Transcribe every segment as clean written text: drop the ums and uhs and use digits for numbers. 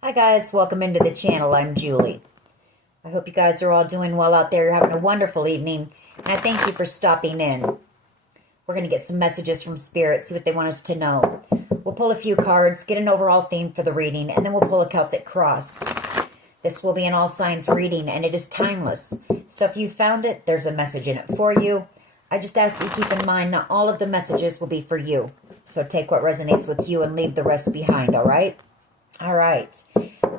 Hi guys, welcome into the channel. I'm Julie. I hope you guys are all doing well out there. You're having a wonderful evening. And I thank you for stopping in. We're going to get some messages from Spirit, see what they want us to know. We'll pull a few cards, get an overall theme for the reading, and then we'll pull a Celtic cross. This will be an all signs reading, and it is timeless. So if you found it, there's a message in it for you. I just ask that you keep in mind not all of the messages will be for you. So take what resonates with you and leave the rest behind, all right? All right.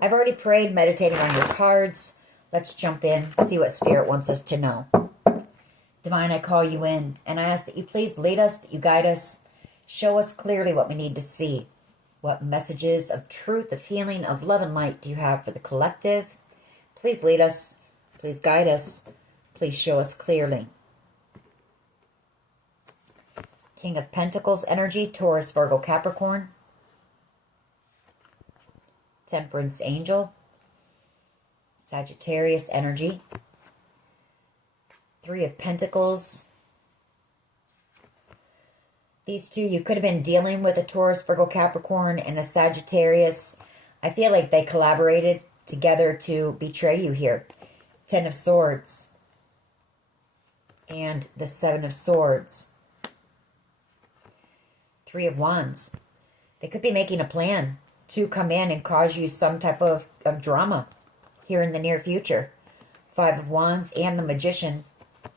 I've already prayed, meditating on your cards. Let's jump in, see what Spirit wants us to know. Divine, I call you in, and I ask that you please lead us, that you guide us, show us clearly what we need to see. What messages of truth, of healing, of love and light do you have for the collective? Please lead us, please guide us, please show us clearly. King of Pentacles energy, Taurus, Virgo, Capricorn. Temperance angel, Sagittarius energy, Three of Pentacles. These two, you could have been dealing with a Taurus, Virgo, Capricorn, and a Sagittarius. I feel like they collaborated together to betray you here. Ten of Swords and the Seven of Swords. Three of Wands. They could be making a plan to come in and cause you some type of drama here in the near future. Five of Wands and the Magician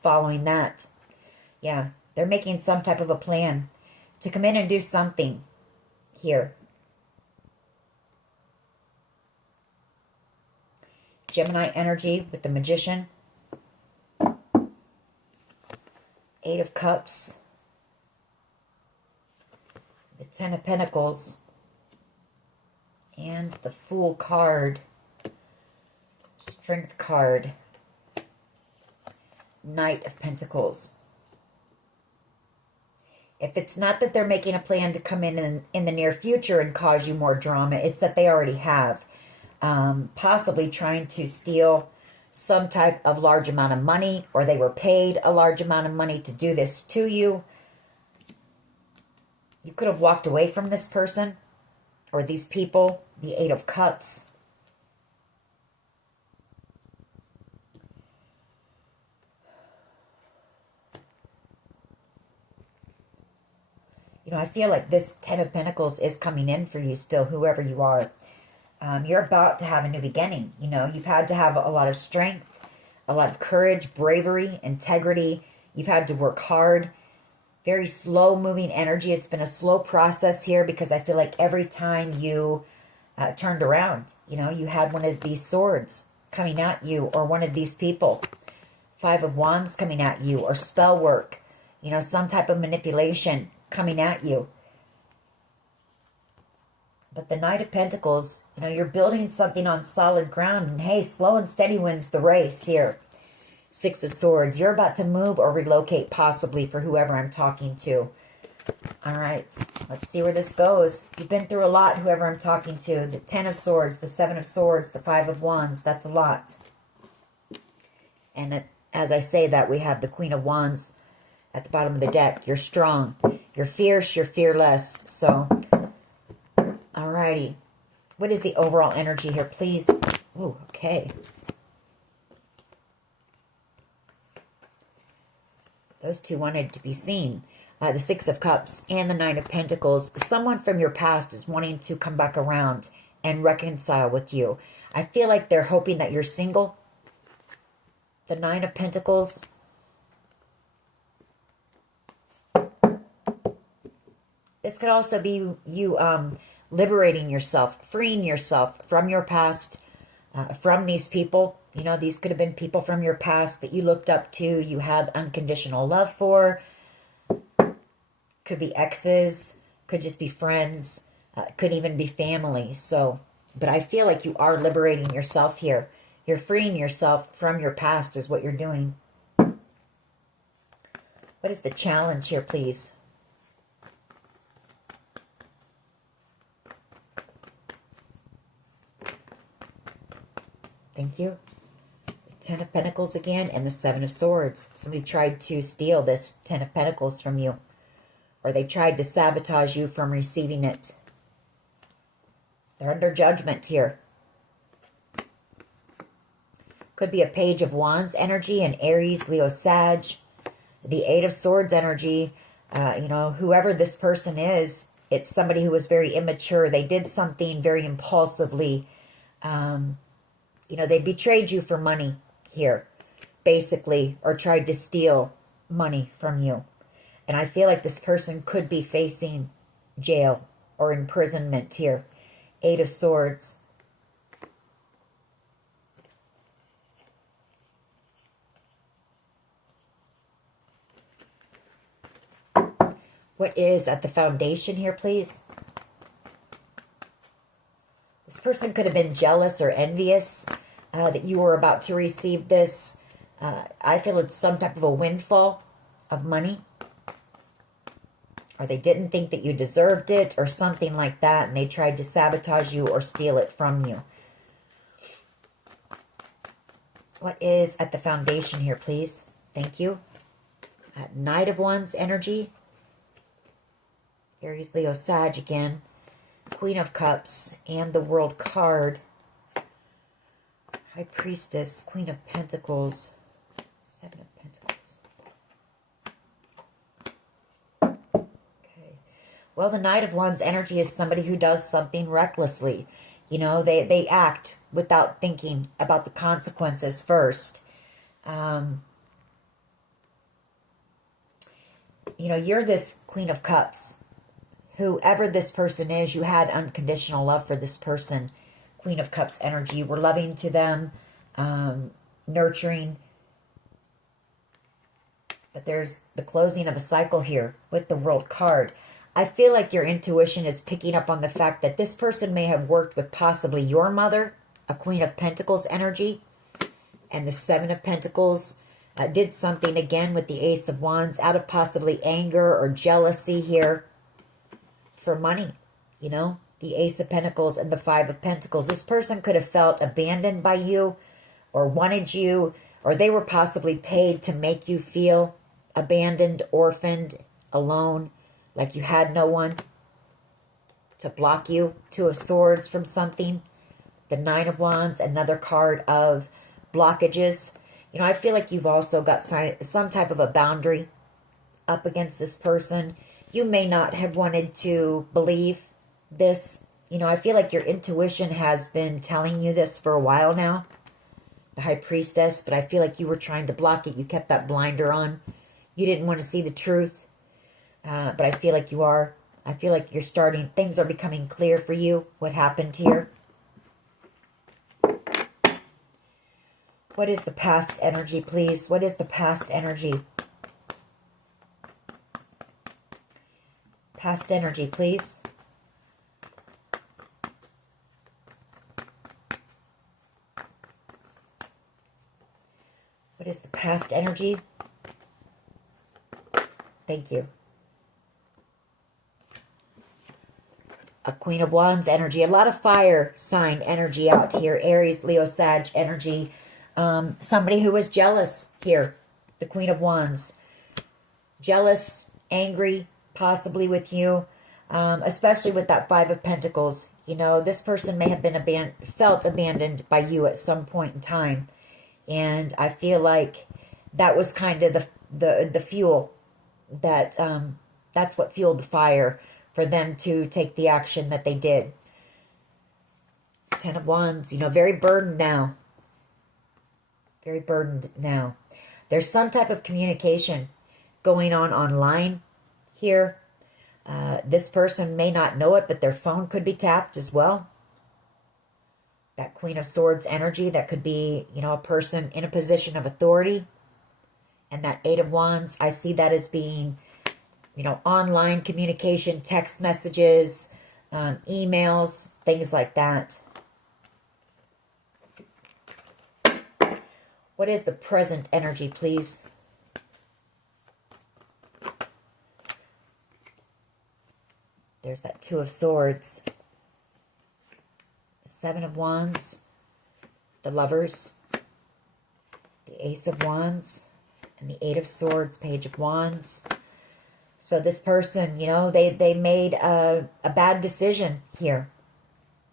following that. Yeah, they're making some type of a plan to come in and do something here. Gemini energy with the Magician. Eight of Cups. The Ten of Pentacles. And the Fool card. Strength card. Knight of Pentacles. If it's not that they're making a plan to come in the near future and cause you more drama, it's that they already have. Possibly trying to steal some type of large amount of money, or they were paid a large amount of money to do this to you. You could have walked away from this person or these people. The Eight of Cups. You know, I feel like this Ten of Pentacles is coming in for you still, whoever you are. You're about to have a new beginning. You know, you've had to have a lot of strength, a lot of courage, bravery, integrity. You've had to work hard. Very slow moving energy. It's been a slow process here because I feel like every time you turned around, you know, you had one of these swords coming at you, or one of these people. Five of Wands coming at you, or spell work. You know, some type of manipulation coming at you. But the Knight of Pentacles, you know, you're building something on solid ground. And hey, slow and steady wins the race here. Six of Swords. You're about to move or relocate, possibly, for whoever I'm talking to. All right. Let's see where this goes. You've been through a lot, whoever I'm talking to. The Ten of Swords, the Seven of Swords, the Five of Wands. That's a lot. And as I say that, we have the Queen of Wands at the bottom of the deck. You're strong. You're fierce. You're fearless. So, alrighty. What is the overall energy here, please? Ooh, okay. Those two wanted to be seen. The Six of Cups and the Nine of Pentacles. Someone from your past is wanting to come back around and reconcile with you. I feel like they're hoping that you're single. The Nine of Pentacles. This could also be you liberating yourself, freeing yourself from your past, from these people. You know, these could have been people from your past that you looked up to, you had unconditional love for. Could be exes, could just be friends, could even be family. So, but I feel like you are liberating yourself here. You're freeing yourself from your past is what you're doing. What is the challenge here, please? Thank you. Ten of Pentacles again, and the Seven of Swords. Somebody tried to steal this Ten of Pentacles from you. Or they tried to sabotage you from receiving it. They're under judgment here. Could be a Page of Wands energy, an Aries, Leo, Sag. The Eight of Swords energy, you know, whoever this person is, it's somebody who was very immature. They did something very impulsively. You know, they betrayed you for money here, basically, or tried to steal money from you. And I feel like this person could be facing jail or imprisonment here. Eight of Swords. What is at the foundation here, please? This person could have been jealous or envious that you were about to receive this. I feel it's some type of a windfall of money. Or they didn't think that you deserved it or something like that, and they tried to sabotage you or steal it from you. What is at the foundation here, please? Thank you. Knight of Wands energy. Aries, Leo, Sag again. Queen of Cups and the World card. High Priestess, Queen of Pentacles, Seven of Pentacles. Okay. Well, the Knight of Wands energy is somebody who does something recklessly. You know, they act without thinking about the consequences first. You know, you're this Queen of Cups. Whoever this person is, you had unconditional love for this person. Queen of Cups energy. You were loving to them, nurturing. But there's the closing of a cycle here with the World card. I feel like your intuition is picking up on the fact that this person may have worked with possibly your mother, a Queen of Pentacles energy, and the Seven of Pentacles. Did something again with the Ace of Wands out of possibly anger or jealousy here. For money, you know, the Ace of Pentacles and the Five of Pentacles. This person could have felt abandoned by you or wanted you, or they were possibly paid to make you feel abandoned, orphaned, alone, like you had no one to block you. Two of Swords from something. The Nine of Wands, another card of blockages. You know, I feel like you've also got some type of a boundary up against this person. You may not have wanted to believe this. You know, I feel like your intuition has been telling you this for a while now. The High Priestess, but I feel like you were trying to block it. You kept that blinder on. You didn't want to see the truth. But I feel like you are. I feel like you're starting, things are becoming clear for you. What happened here? What is the past energy, please? What is the past energy? Past energy, please. What is the past energy? Thank you. A Queen of Wands energy. A lot of fire sign energy out here. Aries, Leo, Sag energy. Somebody who was jealous here. The Queen of Wands. Jealous, angry, possibly with you, especially with that Five of Pentacles. You know, this person may have been felt abandoned by you at some point in time, and I feel like that was kind of the fuel that that's what fueled the fire for them to take the action that they did. Ten of Wands, you know, very burdened now. Very burdened now. There's some type of communication going on online here. This person may not know it, but their phone could be tapped as well. That Queen of Swords energy, that could be, you know, a person in a position of authority. And that Eight of Wands, I see that as being, you know, online communication, text messages, emails, things like that. What is the present energy, please? There's that Two of Swords. The Seven of Wands. The Lovers. The Ace of Wands. And the Eight of Swords, Page of Wands. So this person, you know, they made a bad decision here.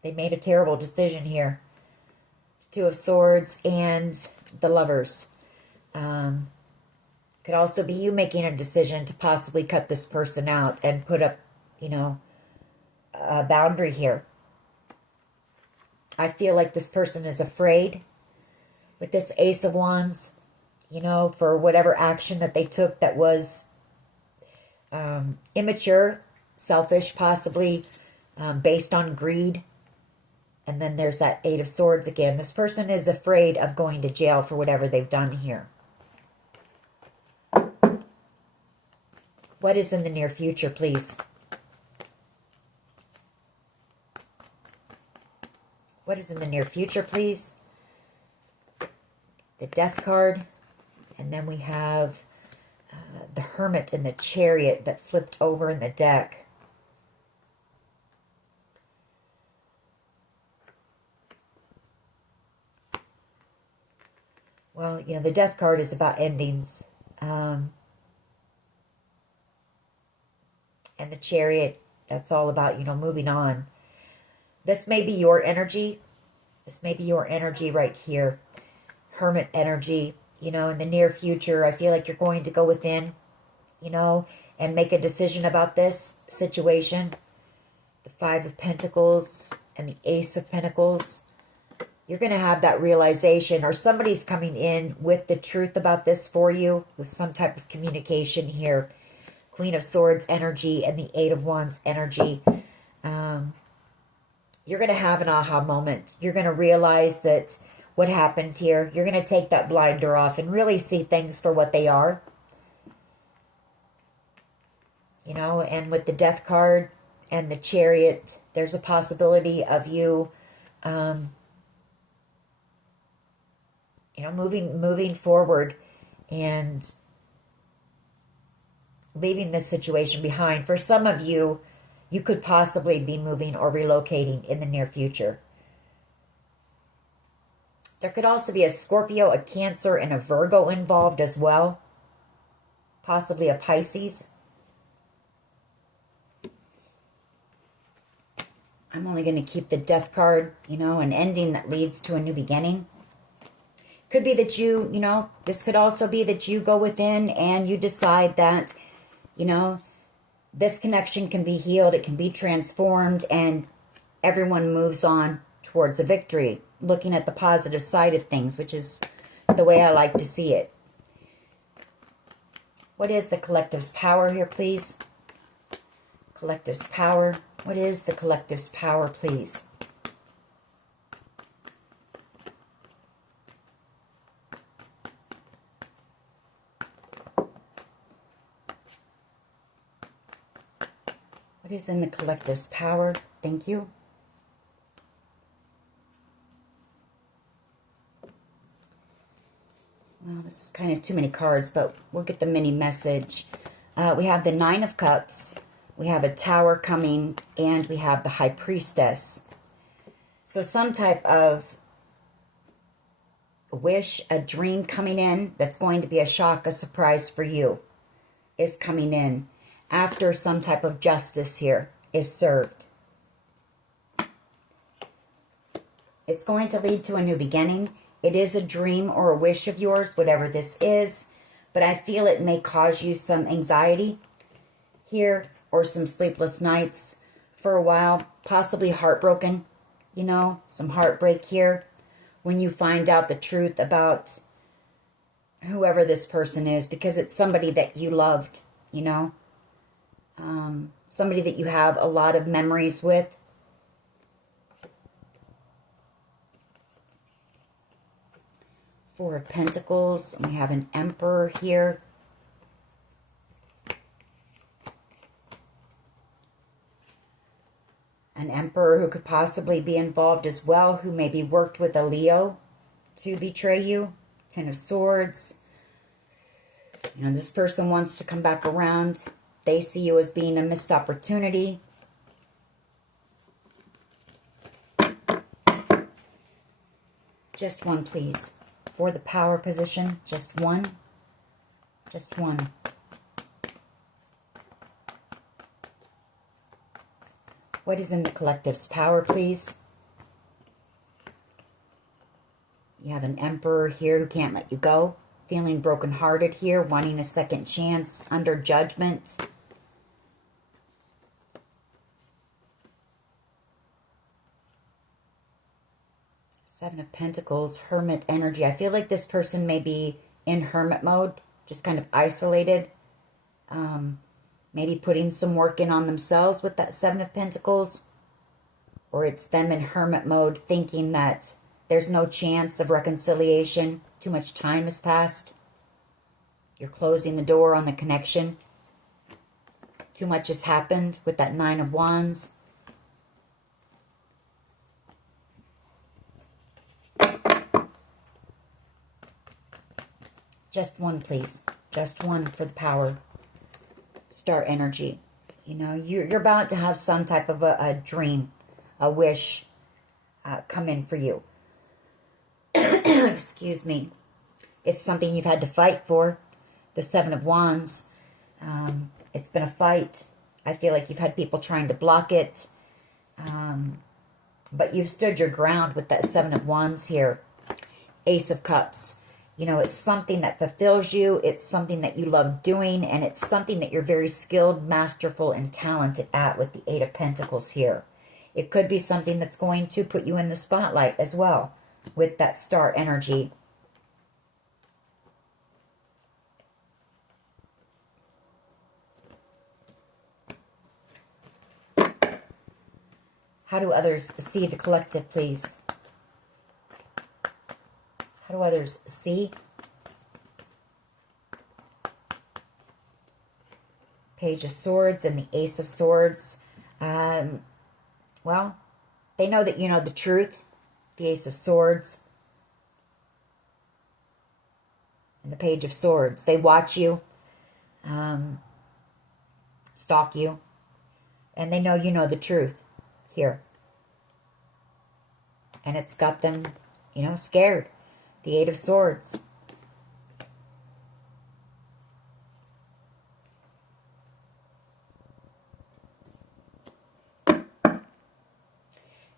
They made a terrible decision here. Two of Swords and the Lovers. Could also be you making a decision to possibly cut this person out and put up, you know, a boundary here. I feel like this person is afraid with this Ace of Wands, you know, for whatever action that they took that was immature, selfish, possibly based on greed. And then there's that Eight of Swords again. This person is afraid of going to jail for whatever they've done here. What is in the near future, please? What is in the near future, please? The Death card. And then we have the Hermit and the Chariot that flipped over in the deck. Well, you know, the Death card is about endings. And the Chariot, that's all about, you know, moving on. This may be your energy. This may be your energy right here. Hermit energy. You know, in the near future, I feel like you're going to go within, you know, and make a decision about this situation. The Five of Pentacles and the Ace of Pentacles. You're going to have that realization, or somebody's coming in with the truth about this for you, with some type of communication here. Queen of Swords energy and the Eight of Wands energy. You're going to have an aha moment. You're going to realize that what happened here. You're going to take that blinder off and really see things for what they are. You know, and with the Death card and the Chariot, there's a possibility of you, you know, moving forward and leaving this situation behind. For some of you, you could possibly be moving or relocating in the near future. There could also be a Scorpio, a Cancer, and a Virgo involved as well. Possibly a Pisces. I'm only going to keep the Death card, you know, an ending that leads to a new beginning. Could be that you know, this could also be that you go within and you decide that, you know, this connection can be healed, it can be transformed, and everyone moves on towards a victory, looking at the positive side of things, which is the way I like to see it. What is the collective's power here, please? Collective's power. What is the collective's power, please? What is in the collective's power? Thank you. Well, this is kind of too many cards, but we'll get the mini message. We have the Nine of Cups. We have a Tower coming, and we have the High Priestess. So some type of wish, a dream coming in that's going to be a shock, a surprise for you is coming in after some type of justice here is served. It's going to lead to a new beginning. It is a dream or a wish of yours, whatever this is, but I feel it may cause you some anxiety here or some sleepless nights for a while, possibly heartbroken, you know, some heartbreak here when you find out the truth about whoever this person is, because it's somebody that you loved, you know. Somebody that you have a lot of memories with. Four of Pentacles. And we have an Emperor here. An Emperor who could possibly be involved as well, who maybe worked with a Leo to betray you. Ten of Swords. You know, this person wants to come back around. They see you as being a missed opportunity. Just one, please. For the power position, just one. Just one. What is in the collective's power, please? You have an Emperor here who can't let you go. Feeling brokenhearted here, wanting a second chance, under judgment. Seven of Pentacles, Hermit energy. I feel like this person may be in hermit mode, just kind of isolated. Maybe putting some work in on themselves with that Seven of Pentacles. Or it's them in hermit mode thinking that there's no chance of reconciliation. Too much time has passed. You're closing the door on the connection. Too much has happened with that Nine of Wands. Just one, please. Just one for the power. Star energy. You know, you're about to have some type of a dream, a wish come in for you. Excuse me. It's something you've had to fight for. The Seven of Wands. It's been a fight. I feel like you've had people trying to block it. But you've stood your ground with that Seven of Wands here. Ace of Cups. You know, it's something that fulfills you. It's something that you love doing. And it's something that you're very skilled, masterful, and talented at with the Eight of Pentacles here. It could be something that's going to put you in the spotlight as well with that star energy. How do others see the collective, please? How do others see? Page of Swords and the Ace of Swords. Well, they know that you know the truth. The Ace of Swords. And the Page of Swords. They watch you. Stalk you. And they know you know the truth here. And it's got them, you know, scared. The Eight of Swords.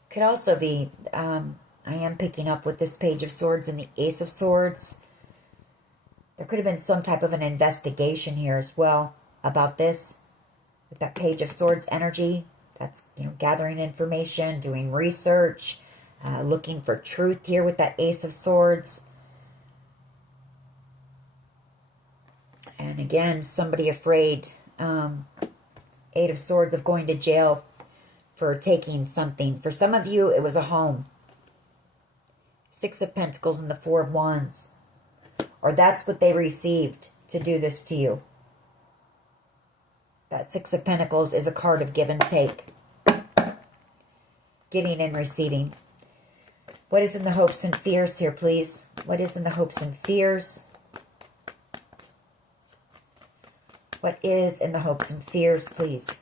Could also be, I am picking up with this Page of Swords and the Ace of Swords. There could have been some type of an investigation here as well about this. With that Page of Swords energy. That's, you know, gathering information, doing research, looking for truth here with that Ace of Swords. And again, somebody afraid, Eight of Swords, of going to jail for taking something. For some of you, it was a home. Six of Pentacles and the Four of Wands. Or that's what they received to do this to you. That Six of Pentacles is a card of give and take. Giving and receiving. What is in the hopes and fears here, please? What is in the hopes and fears? What is in the hopes and fears, please?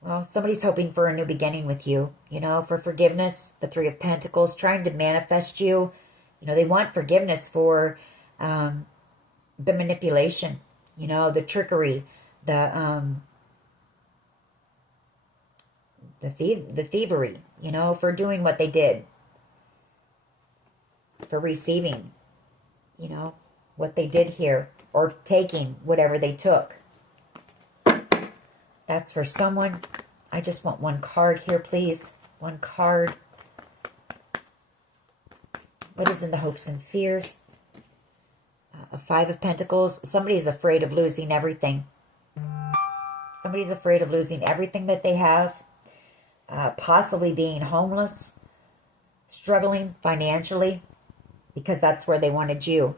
Well, somebody's hoping for a new beginning with you, you know, for forgiveness. The Three of Pentacles, trying to manifest you. You know, they want forgiveness for the manipulation, you know, the trickery, the thievery, you know, for doing what they did. For receiving, you know, what they did here. Or taking whatever they took. That's for someone. I just want one card here, please. One card. What is in the hopes and fears? A Five of Pentacles. Somebody's afraid of losing everything. Somebody's afraid of losing everything that they have. Possibly being homeless. Struggling financially. Because that's where they wanted you.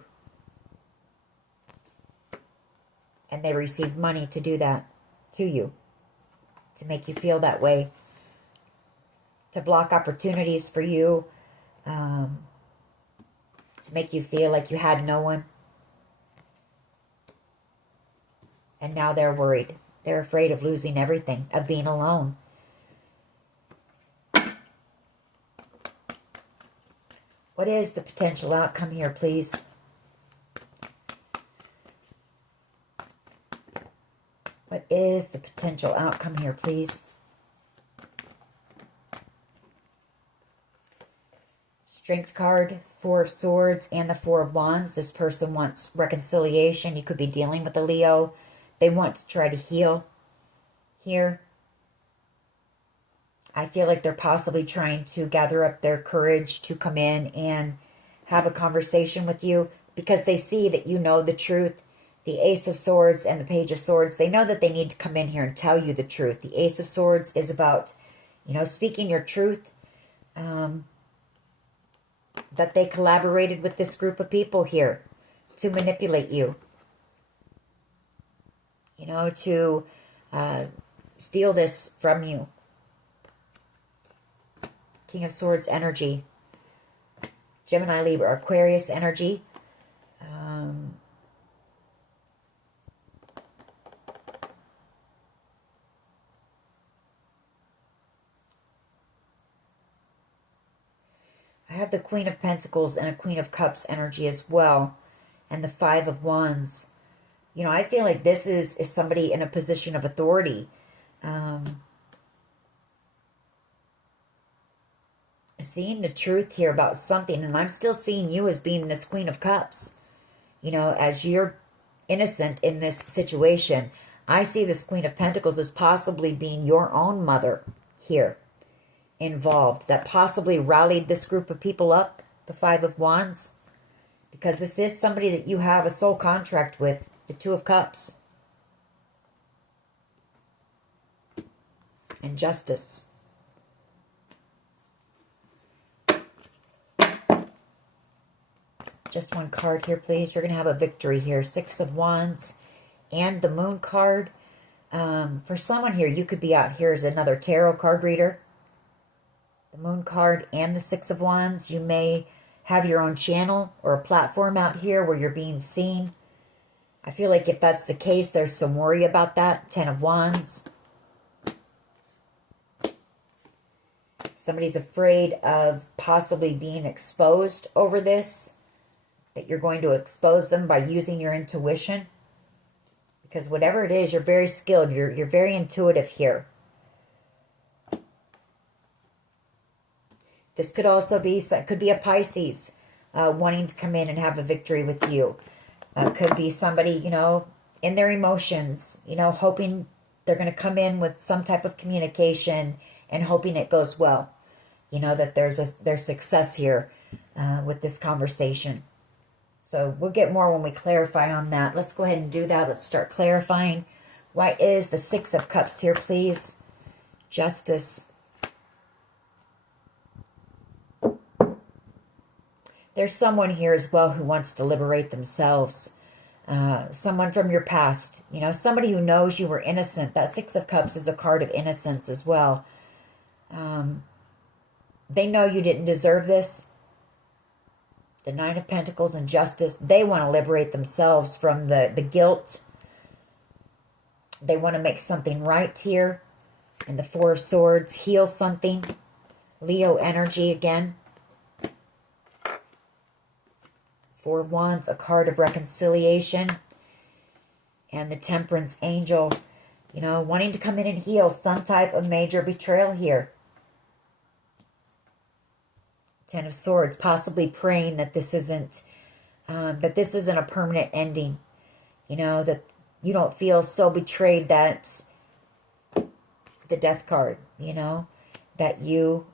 And they received money to do that to you. To make you feel that way. To block opportunities for you. To make you feel like you had no one. And now they're worried. They're afraid of losing everything. Of being alone. What is the potential outcome here, please? What is the potential outcome here, please? Strength card, Four of Swords, and the Four of Wands. This person wants reconciliation. You could be dealing with a Leo. They want to try to heal here. I feel like they're possibly trying to gather up their courage to come in and have a conversation with you because they see that you know the truth. The Ace of Swords and the Page of Swords, they know that they need to come in here and tell you the truth. The Ace of Swords is about, you know, speaking your truth. That they collaborated with this group of people here to manipulate you. You know, to steal this from you. King of Swords energy. Gemini, Libra, Aquarius energy. I have the Queen of Pentacles and a Queen of Cups energy as well. And the Five of Wands. You know, I feel like this is somebody in a position of authority. Seeing the truth here about something. And I'm still seeing you as being this Queen of Cups. You know, as you're innocent in this situation. I see this Queen of Pentacles as possibly being your own mother here. Involved, that possibly rallied this group of people up, the Five of Wands, because this is somebody that you have a soul contract with, the Two of Cups, and Justice. Just one card here, please. You're going to have a victory here. Six of Wands and the Moon card. For someone here, you could be out here as another tarot card reader. The Moon card and the Six of Wands. You may have your own channel or a platform out here where you're being seen. I feel like if that's the case, there's some worry about that. Ten of Wands. Somebody's afraid of possibly being exposed over this. That you're going to expose them by using your intuition. Because whatever it is, you're very skilled. You're very intuitive here. This could also be, could be a Pisces wanting to come in and have a victory with you. Could be somebody, you know, in their emotions, you know, hoping they're going to come in with some type of communication and hoping it goes well. You know, that there's success here with this conversation. So we'll get more when we clarify on that. Let's go ahead and do that. Let's start clarifying. Why is the Six of Cups here, please? Justice. There's someone here as well who wants to liberate themselves. Someone from your past. You know, somebody who knows you were innocent. That Six of Cups is a card of innocence as well. They know you didn't deserve this. The Nine of Pentacles and Justice. They want to liberate themselves from the guilt. They want to make something right here. And the Four of Swords. Heal something. Leo energy again. Four of Wands, a card of reconciliation. And the Temperance Angel, you know, wanting to come in and heal some type of major betrayal here. Ten of Swords, possibly praying that this isn't a permanent ending. You know, that you don't feel so betrayed that the Death card, you know, that you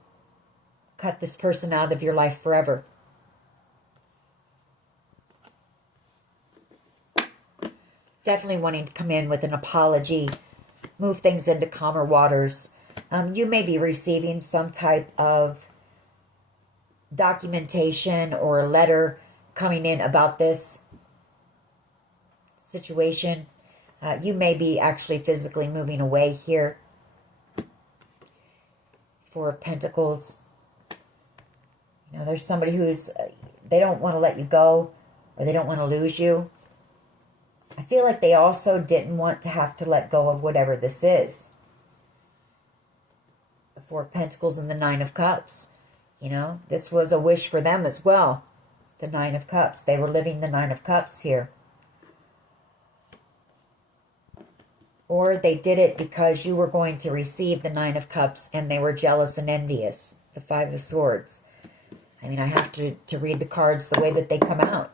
cut this person out of your life forever. Definitely wanting to come in with an apology, move things into calmer waters. You may be receiving some type of documentation or a letter coming in about this situation. You may be actually physically moving away here. Four of Pentacles. You know, there's somebody who's, they don't want to let you go or they don't want to lose you. I feel like they also didn't want to have to let go of whatever this is. The Four of Pentacles and the Nine of Cups. You know, this was a wish for them as well. The Nine of Cups. They were living the Nine of Cups here. Or they did it because you were going to receive the Nine of Cups and they were jealous and envious. The Five of Swords. I mean, I have to read the cards the way that they come out.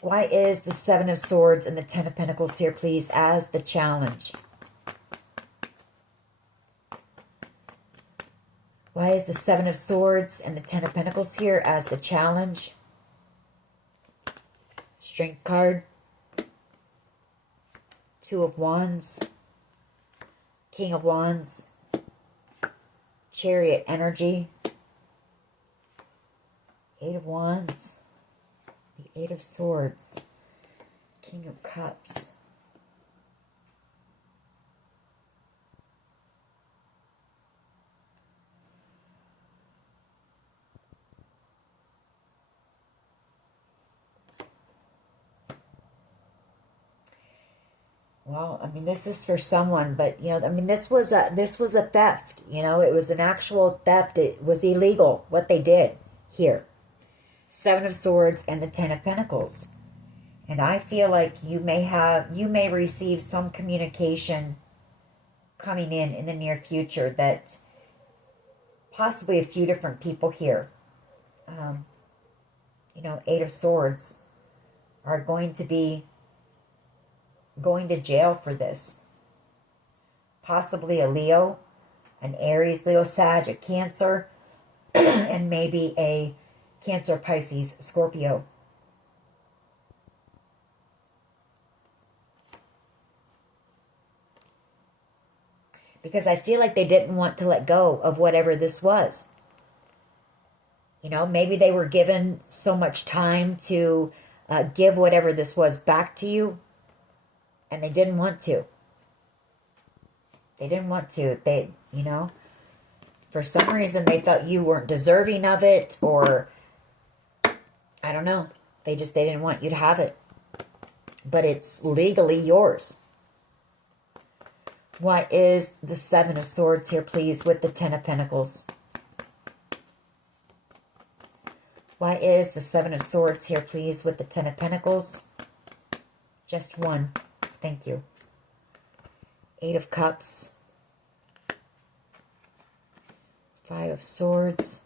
Why is the Seven of Swords and the Ten of Pentacles here, please, as the challenge? Why is the Seven of Swords and the Ten of Pentacles here as the challenge? Strength card. Two of Wands. King of Wands. Chariot energy. Eight of Wands. The Eight of Swords. King of Cups. Well, I mean, this is for someone, but, you know, I mean, this was a theft, you know, it was an actual theft. It was illegal what they did here. Seven of Swords and the Ten of Pentacles. And I feel like you may receive some communication coming in the near future that possibly a few different people here, you know, Eight of Swords, are going to be going to jail for this. Possibly a Leo, an Aries, Leo, Sag, a Cancer, and maybe a Cancer, Pisces, Scorpio. Because I feel like they didn't want to let go of whatever this was. You know, maybe they were given so much time to give whatever this was back to you, and they didn't want to. They didn't want to. They, you know, for some reason they felt you weren't deserving of it, or I don't know. They didn't want you to have it. But it's legally yours. Why is the Seven of Swords here, please, with the Ten of Pentacles? Why is the Seven of Swords here, please, with the Ten of Pentacles? Just one. Thank you. Eight of Cups. Five of Swords.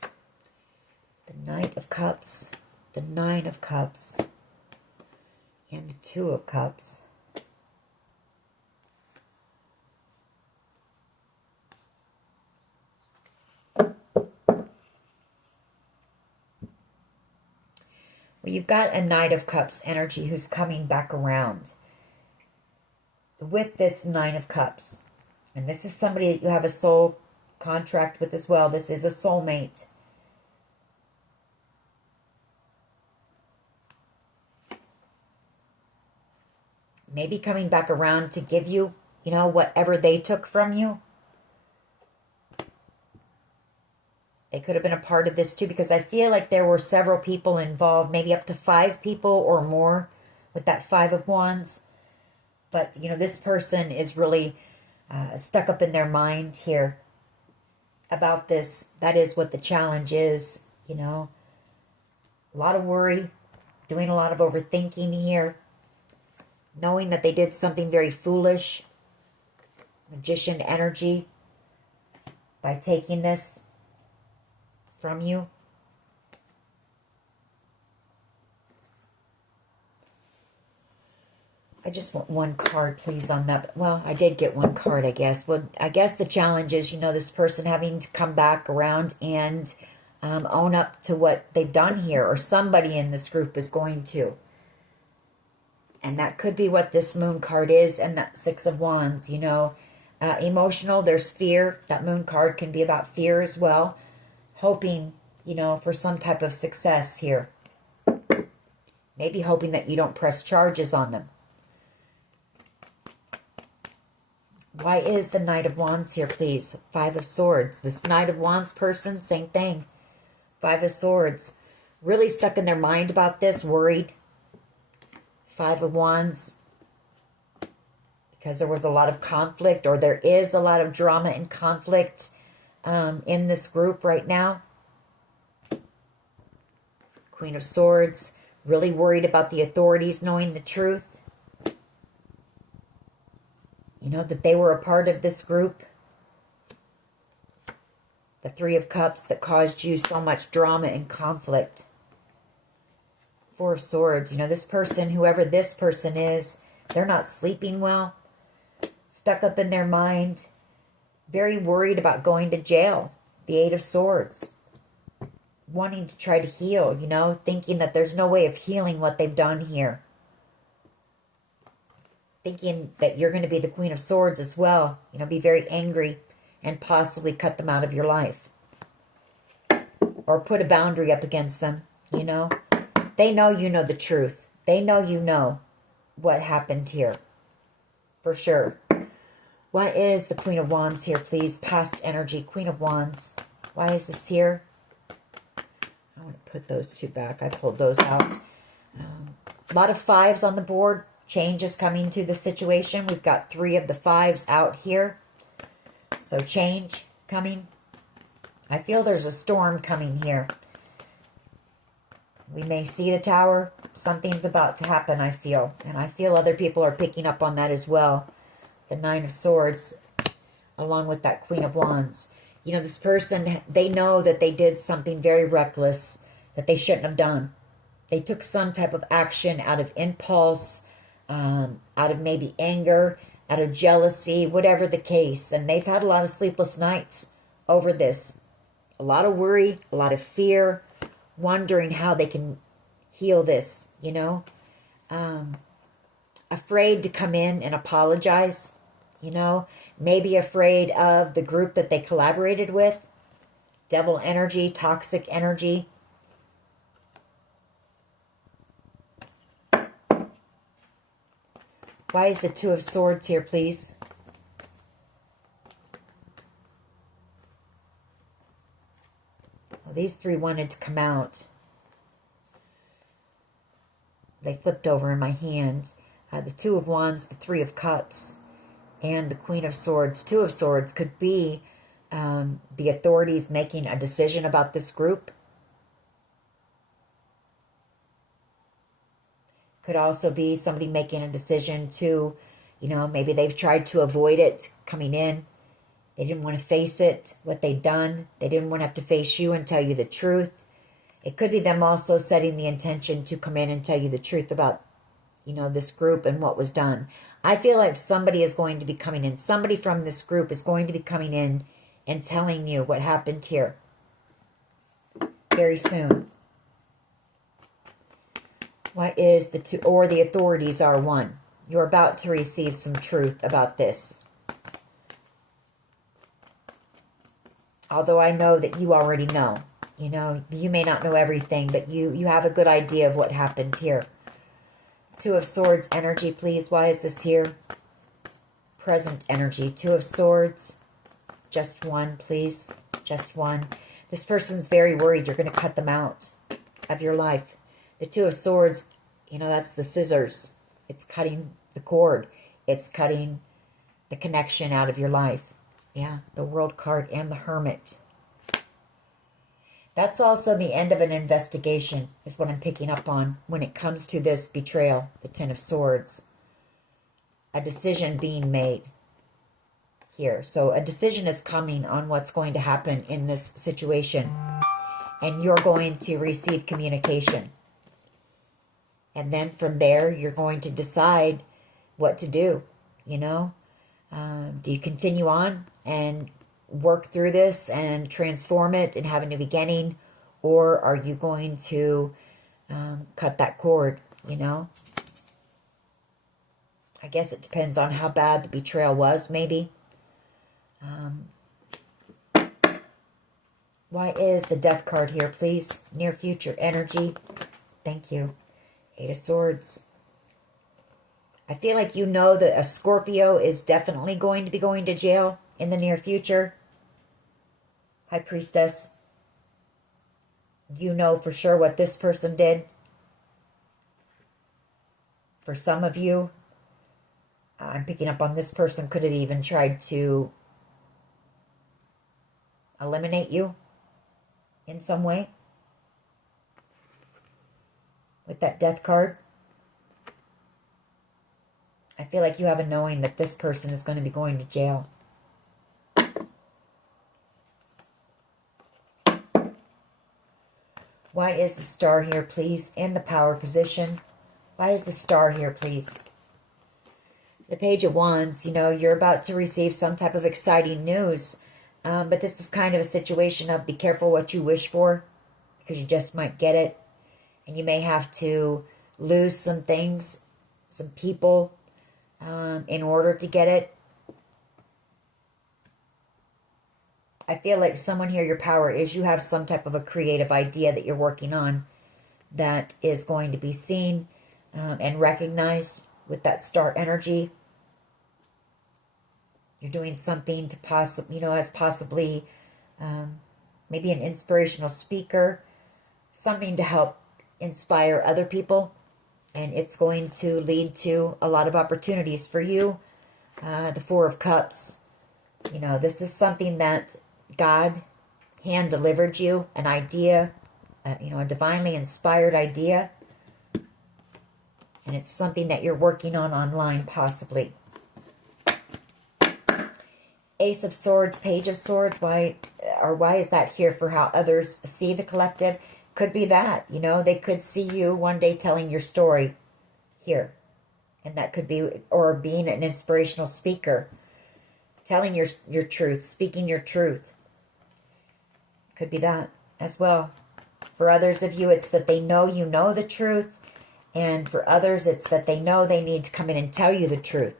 The Knight of Cups. The Nine of Cups. And the Two of Cups. Well, you've got a Knight of Cups energy who's coming back around with this Nine of Cups. And this is somebody that you have a soul contract with as well. This is a soulmate. Maybe coming back around to give you, you know, whatever they took from you. They could have been a part of this too, because I feel like there were several people involved, maybe up to 5 people or more with that Five of Wands. But, you know, this person is really stuck up in their mind here about this. That is what the challenge is, you know. A lot of worry, doing a lot of overthinking here, knowing that they did something very foolish, Magician energy, by taking this from you. I just want one card, please, on that. Well, I did get one card, I guess. Well, I guess the challenge is, you know, this person having to come back around and own up to what they've done here, or somebody in this group is going to. And that could be what this Moon card is, and that Six of Wands, you know. Emotional, there's fear. That Moon card can be about fear as well. Hoping, you know, for some type of success here. Maybe hoping that you don't press charges on them. Why is the Knight of Wands here, please? Five of Swords. This Knight of Wands person, same thing. Five of Swords. Really stuck in their mind about this, worried. Five of Wands. Because there was a lot of conflict, or there is a lot of drama and conflict in this group right now. Queen of Swords. Really worried about the authorities knowing the truth. You know, that they were a part of this group. The Three of Cups that caused you so much drama and conflict. Four of Swords. You know, this person, whoever this person is, they're not sleeping well. Stuck up in their mind. Very worried about going to jail. The Eight of Swords. Wanting to try to heal, you know, thinking that there's no way of healing what they've done here. Thinking that you're going to be the Queen of Swords as well. You know, be very angry and possibly cut them out of your life. Or put a boundary up against them, you know. They know you know the truth. They know you know what happened here. For sure. Why is the Queen of Wands here, please? Past energy, Queen of Wands. Why is this here? I want to put those two back. I pulled those out. A lot of fives on the board. Change is coming to the situation. We've got 3 of the 5s out here. So change coming. I feel there's a storm coming here. We may see the Tower. Something's about to happen, I feel. And I feel other people are picking up on that as well. The 9 of Swords, along with that Queen of Wands. You know, this person, they know that they did something very reckless that they shouldn't have done. They took some type of action out of impulse, out of maybe anger, out of jealousy, whatever the case. And they've had a lot of sleepless nights over this. A lot of worry, a lot of fear, wondering how they can heal this, you know. Afraid to come in and apologize, you know. Maybe afraid of the group that they collaborated with. Devil energy, toxic energy. Why is the 2 of Swords here, please? Well, these 3 wanted to come out. They flipped over in my hand. The 2 of Wands, the 3 of Cups, and the Queen of Swords. 2 of Swords could be the authorities making a decision about this group. Could also be somebody making a decision to, you know, maybe they've tried to avoid it coming in. They didn't want to face it, what they'd done. They didn't want to have to face you and tell you the truth. It could be them also setting the intention to come in and tell you the truth about, you know, this group and what was done. I feel like somebody is going to be coming in. Somebody from this group is going to be coming in and telling you what happened here very soon. Why is the 2, or the authorities are 1? You're about to receive some truth about this. Although I know that you already know. You know, you may not know everything, but you have a good idea of what happened here. 2 of Swords energy, please. Why is this here? Present energy. 2 of Swords. Just 1, please. Just 1. This person's very worried you're going to cut them out of your life. The 2 of Swords, you know, that's the scissors. It's cutting the cord. It's cutting the connection out of your life. Yeah, the World card and the Hermit. That's also the end of an investigation, is what I'm picking up on when it comes to this betrayal, the 10 of Swords. A decision being made here. So a decision is coming on what's going to happen in this situation. And you're going to receive communication. And then from there, you're going to decide what to do, you know. Do you continue on and work through this and transform it and have a new beginning? Or are you going to cut that cord, you know? I guess it depends on how bad the betrayal was, maybe. Why is the Death card here, please? Near future energy. Thank you. 8 of Swords. I feel like you know that a Scorpio is definitely going to be going to jail in the near future. High Priestess. You know for sure what this person did. For some of you, I'm picking up on this person could have even tried to eliminate you in some way. With that Death card. I feel like you have a knowing that this person is going to be going to jail. Why is the Star here, please? In the power position. Why is the Star here, please? The Page of Wands, you know, you're about to receive some type of exciting news. But this is kind of a situation of be careful what you wish for, because you just might get it. And you may have to lose some things, some people, in order to get it. I feel like someone here, your power is you have some type of a creative idea that you're working on that is going to be seen and recognized with that Star energy. You're doing something to possibly, you know, as possibly maybe an inspirational speaker, something to help inspire other people. And it's going to lead to a lot of opportunities for you. The Four of Cups, you know, this is something that God hand delivered you, an idea, you know, a divinely inspired idea. And it's something that you're working on online, possibly. Ace of Swords, Page of Swords. Why is that here for how others see the collective? Could be that, you know, they could see you one day telling your story here. And that could be, or being an inspirational speaker, telling your truth, speaking your truth. Could be that as well. For others of you, it's that they know you know the truth. And for others, it's that they know they need to come in and tell you the truth.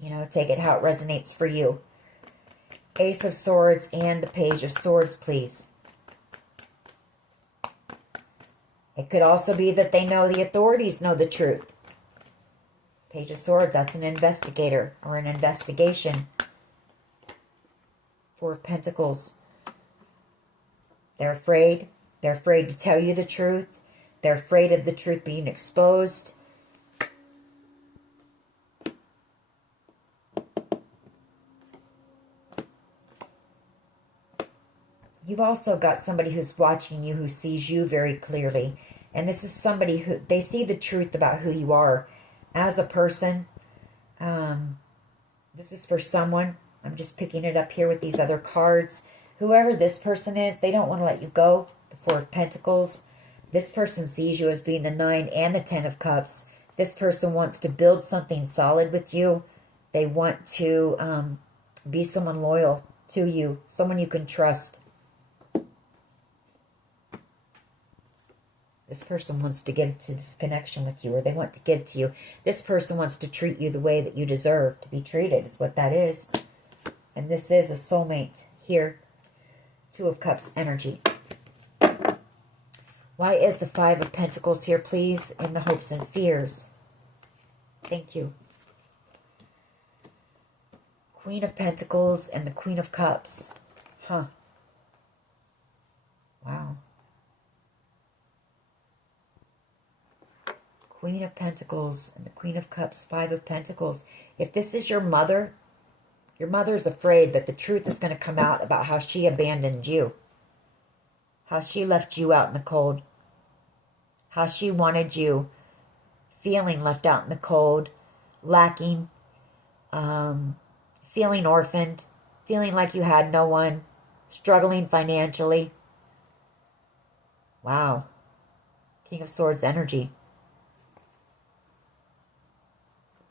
You know, take it how it resonates for you. Ace of Swords and the Page of Swords, please. It could also be that they know the authorities know the truth. Page of Swords, that's an investigator or an investigation. Four of Pentacles. They're afraid. They're afraid to tell you the truth. They're afraid of the truth being exposed. You've also got somebody who's watching you, who sees you very clearly. And this is somebody who, they see the truth about who you are as a person. This is for someone. I'm just picking it up here with these other cards. Whoever this person is, they don't want to let you go. The Four of Pentacles. This person sees you as being the 9 and the 10 of Cups. This person wants to build something solid with you. They want to be someone loyal to you, someone you can trust. This person wants to give to this connection with you, or they want to give to you. This person wants to treat you the way that you deserve to be treated, is what that is. And this is a soulmate here. Two of Cups energy. Why is the Five of Pentacles here, please, in the hopes and fears? Thank you. Queen of Pentacles and the Queen of Cups. Huh. Wow. Queen of Pentacles and the Queen of Cups, Five of Pentacles. If this is your mother is afraid that the truth is going to come out about how she abandoned you. How she left you out in the cold. How she wanted you feeling left out in the cold, lacking, feeling orphaned, feeling like you had no one, struggling financially. Wow. King of Swords energy.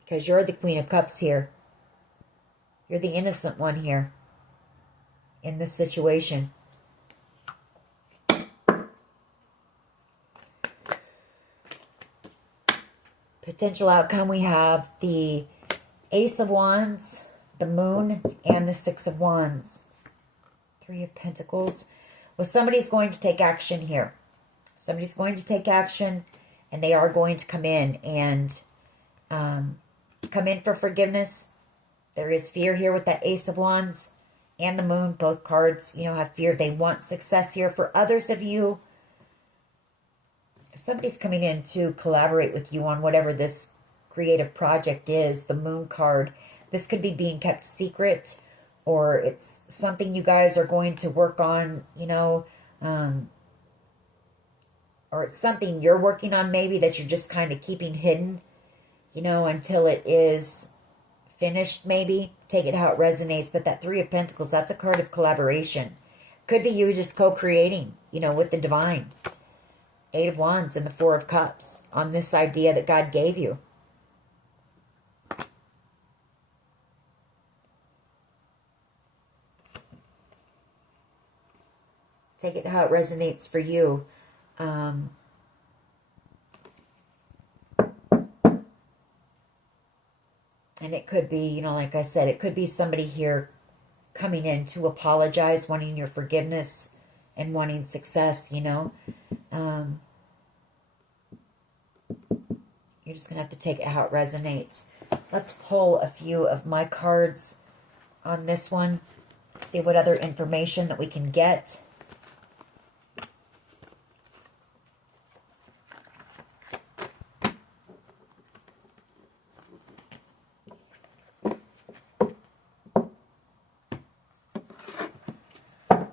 Because you're the Queen of Cups here. You're the innocent one here in this situation. Potential outcome, we have the Ace of Wands, the Moon, and the Six of Wands. Three of Pentacles. Well, somebody's going to take action here. Somebody's going to take action, and they are going to come in and come in for forgiveness. There is fear here with that Ace of Wands and the Moon. Both cards, you know, have fear. They want success here. For others of you, somebody's coming in to collaborate with you on whatever this creative project is. The Moon card. This could be being kept secret, or it's something you guys are going to work on, you know, or it's something you're working on maybe that you're just kind of keeping hidden, you know, until it is finished maybe. Take it how it resonates. But that Three of Pentacles, that's a card of collaboration. Could be you just co-creating, you know, with the divine. Eight of Wands and the Four of Cups on this idea that God gave you. Take it how it resonates for you. And it could be, you know, like I said, it could be somebody here coming in to apologize, wanting your forgiveness and wanting success, you know. You're just going to have to take it how it resonates. Let's pull a few of my cards on this one. See what other information that we can get.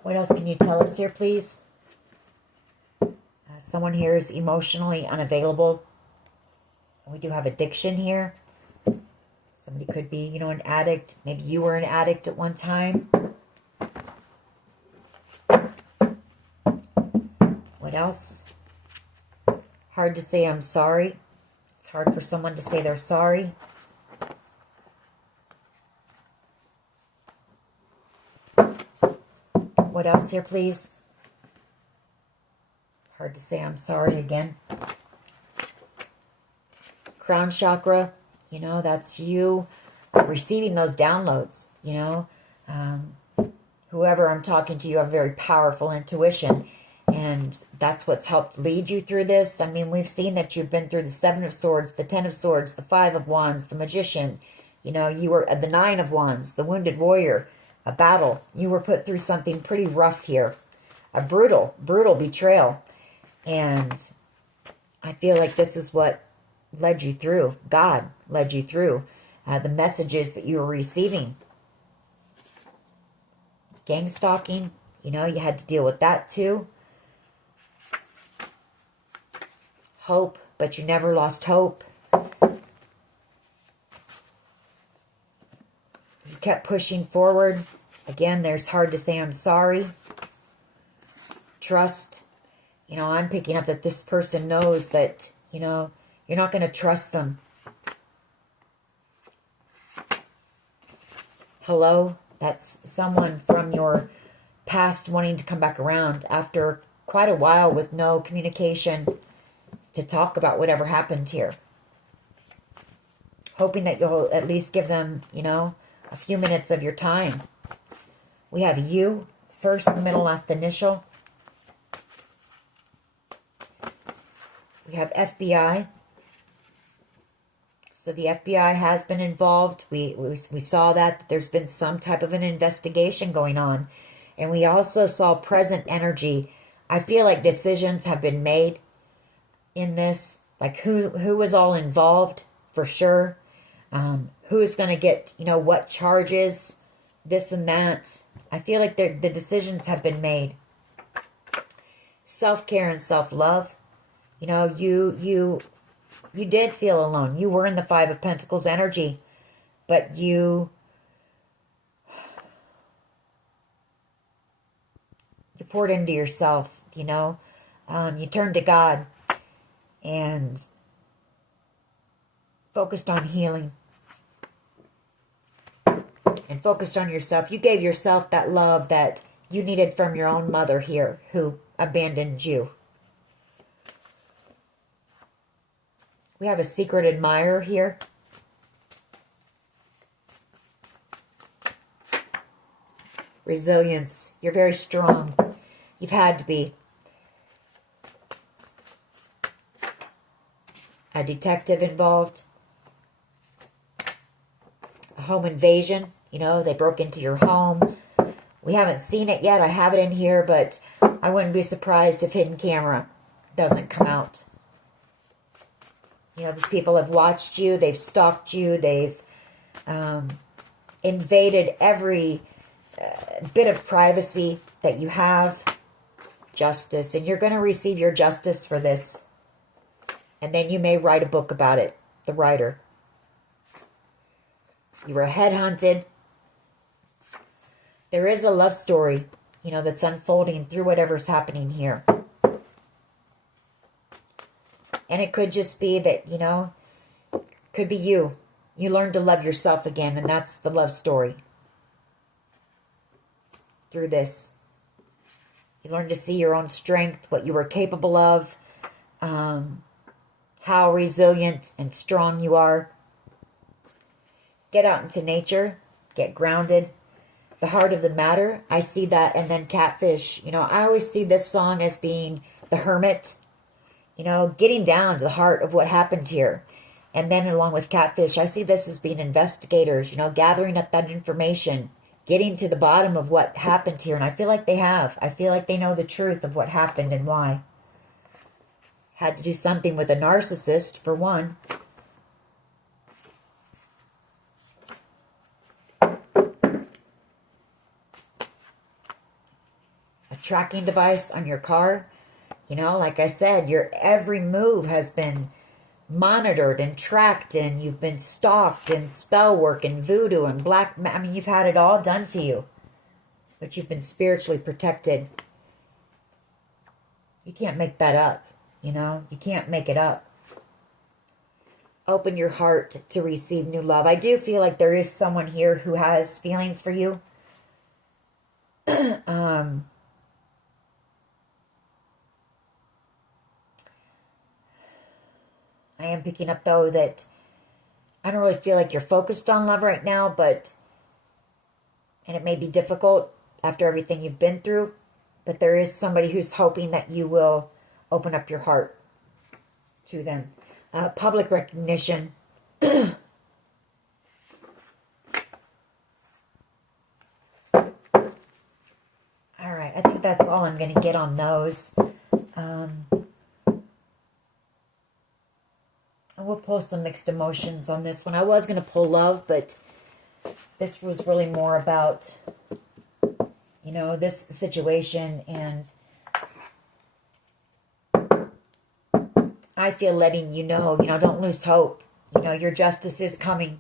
What else can you tell us here, please? Someone here is emotionally unavailable. We do have addiction here. Somebody could be, you know, an addict. Maybe you were an addict at one time. What else? Hard to say I'm sorry. It's hard for someone to say they're sorry. What else here, please? Hard to say I'm sorry again. Crown chakra, you know, that's you receiving those downloads, you know. Whoever I'm talking to, you have very powerful intuition. And that's what's helped lead you through this. I mean, we've seen that you've been through the Seven of Swords, the Ten of Swords, the Five of Wands, the Magician. You know, you were at the Nine of Wands, the Wounded Warrior, a battle. You were put through something pretty rough here. A brutal betrayal. And I feel like this is what led you through. God led you through the messages that you were receiving. Gang stalking, you know, you had to deal with that too. Hope, but you never lost hope. You kept pushing forward. Again, there's hard to say I'm sorry. Trust. You know, I'm picking up that this person knows that, you know, you're not going to trust them. Hello? That's someone from your past wanting to come back around after quite a while with no communication to talk about whatever happened here. Hoping that you'll at least give them, you know, a few minutes of your time. We have you, first, middle, last initial. We have FBI. So the FBI has been involved. We saw that there's been some type of an investigation going on. And we also saw present energy. I feel like decisions have been made in this. Like who was all involved for sure. Who is going to get, you know, what charges, this and that. I feel like the decisions have been made. Self-care and self-love. You know, you did feel alone. You were in the Five of Pentacles energy, but you poured into yourself, you know. You turned to God and focused on healing and focused on yourself. You gave yourself that love that you needed from your own mother here who abandoned you. We have a secret admirer here. Resilience. You're very strong. You've had to be. A detective involved. A home invasion. You know, they broke into your home. We haven't seen it yet. I have it in here, but I wouldn't be surprised if hidden camera doesn't come out. You know, these people have watched you. They've stalked you. They've invaded every bit of privacy that you have. Justice. And you're going to receive your justice for this. And then you may write a book about it. The writer. You were headhunted. There is a love story, you know, that's unfolding through whatever's happening here. And it could just be that, you know, could be you. You learn to love yourself again, and that's the love story through this. You learn to see your own strength, what you were capable of, how resilient and strong you are. Get out into nature, get grounded. The heart of the matter, I see that, and then catfish. You know, I always see this song as being the hermit, you know, getting down to the heart of what happened here. And then along with catfish, I see this as being investigators, you know, gathering up that information, getting to the bottom of what happened here. And I feel like they have. I feel like they know the truth of what happened and why. Had to do something with a narcissist, for one. A tracking device on your car. You know, like I said, your every move has been monitored and tracked, and you've been stalked, and spell work and voodoo and black. I mean, you've had it all done to you, but you've been spiritually protected. You can't make that up. You know, you can't make it up. Open your heart to receive new love. I do feel like there is someone here who has feelings for you. I am picking up, though, that I don't really feel like you're focused on love right now, and it may be difficult after everything you've been through, but there is somebody who's hoping that you will open up your heart to them. Public recognition. All right, I think that's all I'm going to get on those. We'll pull some mixed emotions on this one. I was going to pull love, but this was really more about, you know, this situation. And I feel letting you know, don't lose hope. You know, your justice is coming.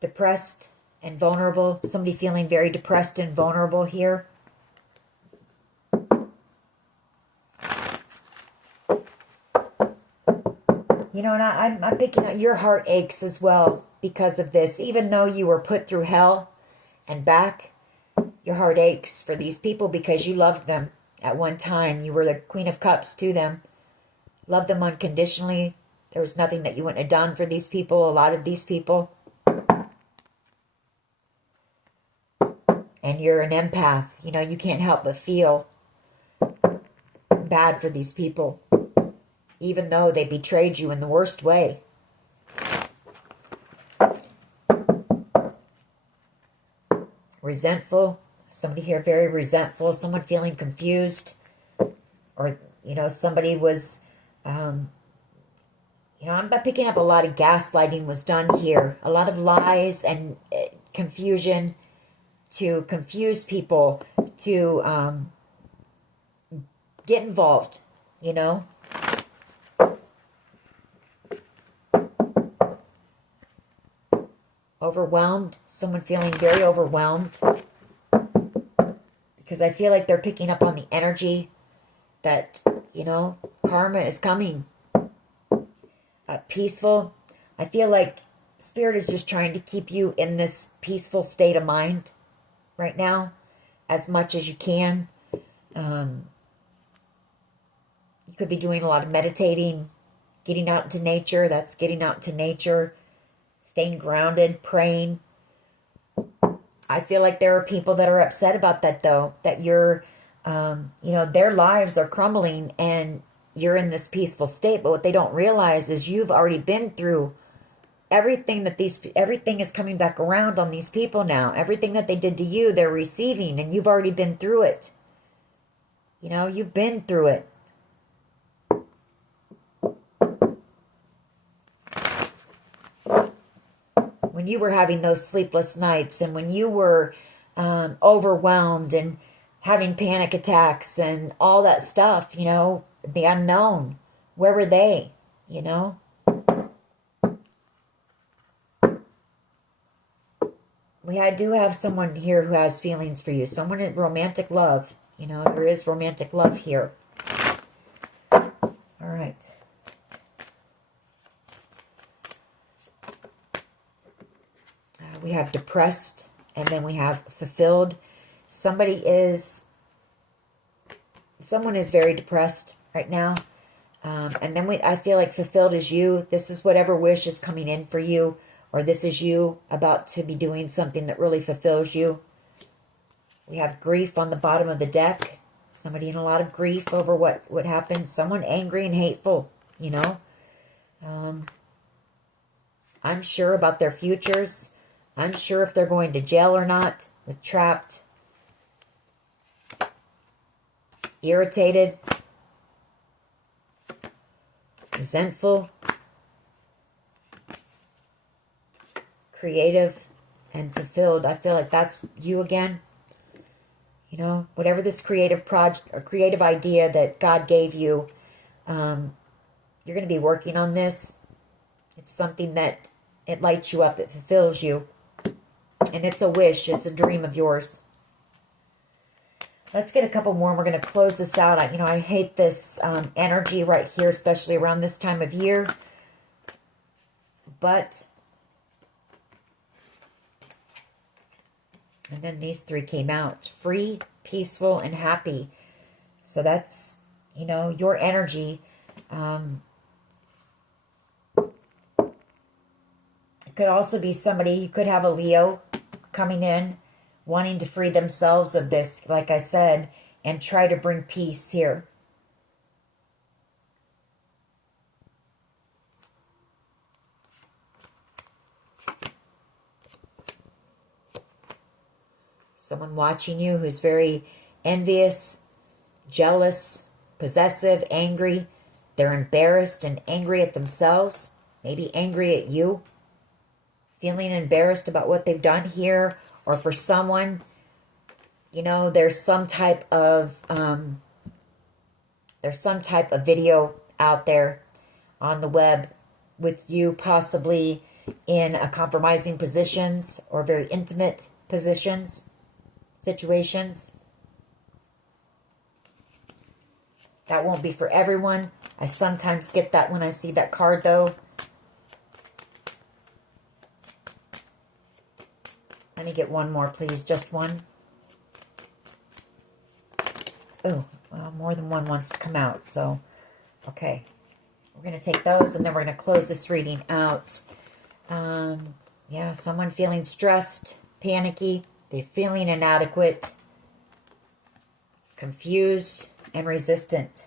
Depressed and vulnerable. Somebody feeling very depressed and vulnerable here. You know, and I'm picking up your heart aches as well because of this. Even though you were put through hell and back, your heart aches for these people because you loved them at one time. You were the Queen of Cups to them. Loved them unconditionally. There was nothing that you wouldn't have done for these people, a lot of these people. And you're an empath. You know, you can't help but feel bad for these people, even though they betrayed you in the worst way. Resentful. Somebody here very resentful. Someone feeling confused. Or, you know, somebody was, I'm picking up a lot of gaslighting was done here. A lot of lies and confusion to confuse people, to get involved, you know. Overwhelmed. Someone feeling very overwhelmed. Because I feel like they're picking up on the energy that, you know, karma is coming. Peaceful. I feel like Spirit is just trying to keep you in this peaceful state of mind right now as much as you can. You could be doing a lot of meditating, getting out into nature. That's getting out into nature. Staying grounded, praying. I feel like there are people that are upset about that, though. That you're, their lives are crumbling and you're in this peaceful state. But what they don't realize is you've already been through everything everything is coming back around on these people now. Everything that they did to you, they're receiving, and you've already been through it. You know, you've been through it. When you were having those sleepless nights, and when you were overwhelmed and having panic attacks and all that stuff, you know, the unknown, where were they, you know? I do have someone here who has feelings for you. Someone in romantic love. You know, there is romantic love here. We have depressed, and then we have fulfilled. Someone is very depressed right now. And then I feel like fulfilled is you. This is whatever wish is coming in for you, or this is you about to be doing something that really fulfills you. We have grief on the bottom of the deck. Somebody in a lot of grief over what happened. Someone angry and hateful, you know. Unsure about their futures. Unsure if they're going to jail or not. With trapped. Irritated. Resentful. Creative. And fulfilled. I feel like that's you again. You know, whatever this creative project or creative idea that God gave you, you're going to be working on this. It's something that it lights you up. It fulfills you. And it's a wish. It's a dream of yours. Let's get a couple more and we're going to close this out. I hate this energy right here, especially around this time of year. But, and then these three came out. Free, peaceful, and happy. So that's, your energy. It could also be somebody, you could have a Leo coming in, wanting to free themselves of this, like I said, and try to bring peace here. Someone watching you who's very envious, jealous, possessive, angry. They're embarrassed and angry at themselves, maybe angry at you, feeling embarrassed about what they've done here. Or for someone, there's some type of video out there on the web with you possibly in a compromising positions or very intimate situations. That won't be for everyone. I sometimes get that when I see that card, though. Let me get one more, please. Just one. Oh, well, more than one wants to come out. So, okay. We're going to take those, and then we're going to close this reading out. Yeah, someone feeling stressed, panicky. They're feeling inadequate, confused, and resistant.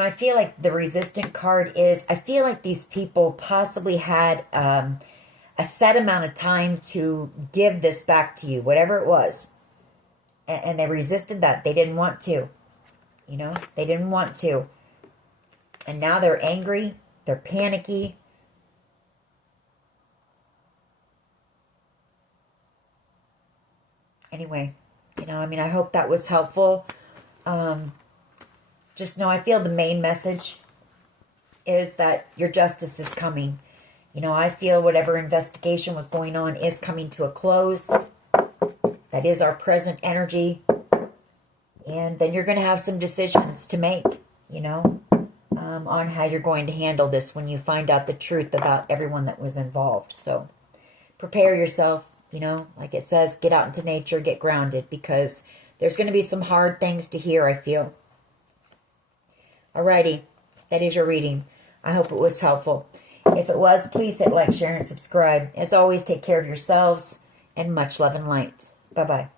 I feel like the resistant card is, I feel like these people possibly had a set amount of time to give this back to you, whatever it was. And they resisted that. They didn't want to. They didn't want to. And now they're angry. They're panicky. Anyway, I hope that was helpful. Just know I feel the main message is that your justice is coming. I feel whatever investigation was going on is coming to a close. That is our present energy. And then you're going to have some decisions to make, on how you're going to handle this when you find out the truth about everyone that was involved. So prepare yourself, like it says, get out into nature, get grounded, because there's going to be some hard things to hear, I feel. Alrighty, that is your reading. I hope it was helpful. If it was, please hit like, share, and subscribe. As always, take care of yourselves, and much love and light. Bye-bye.